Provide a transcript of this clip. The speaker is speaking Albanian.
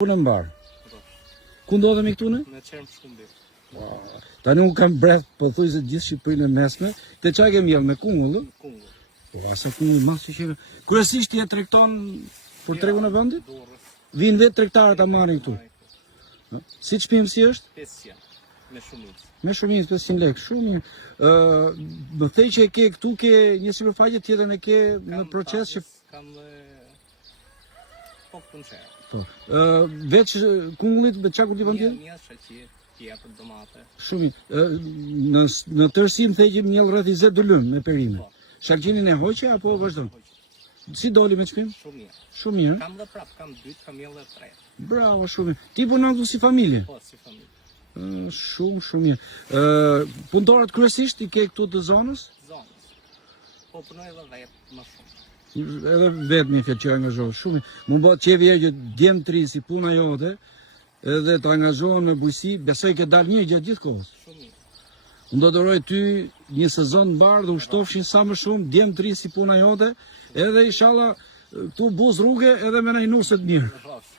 Punë mbar. Ku ndodhemi këtu ne? Në Çerm Shkumbit. Tani unë kam breth pothuajse gjithë Shqipërinë e mesme. Te çka kemi jellë me kungull? Kungull. Po asa kungull mas që kryesisht je tregton për tregun e vendit? Durrës. Vinë vetë tregtarët ta marrin këtu. Si çmim si është? 500 me shumicë. Me shumicë 500 lekë, shumë mirë. Më thej që e ke këtu ke një sipërfaqe tjetër e ke në proces që kam po punçer. po. Veç kungullit me çka kultivon tjetër? Një shaqi, tjetër domate. Shumë mirë. Në tërësi më thej që mjell rreth 20 dulum me perime. Shalqinin e hoqe apo vazhdon? Si doli me çmim? Shumë mirë. Shumë mirë. Kam dhe prap, kam 2, kam edhe 3. Bravo, shumë mirë. Ti punon këtu si familje? Po, si familje. Shumë mirë. Punëtorët kryesisht i ke këtu të zonës? Zonës. Po punoj edhe vetë më shumë. Edhe vetë një fjalë që angazhohet shumë mirë. Mund bëhet qevi që djem tri si puna jote, edhe të angazhohen në bujqësi, besoj ke dalë mirë gjatë gjithë kohës. Shumë mirë. Unë do të uroj ty një sezon të mbarë dhe ushtofshin sa më shumë, djem tri si puna jote, edhe inshallah tu buz rrugë edhe me na i nuset mirë. Rrafsh,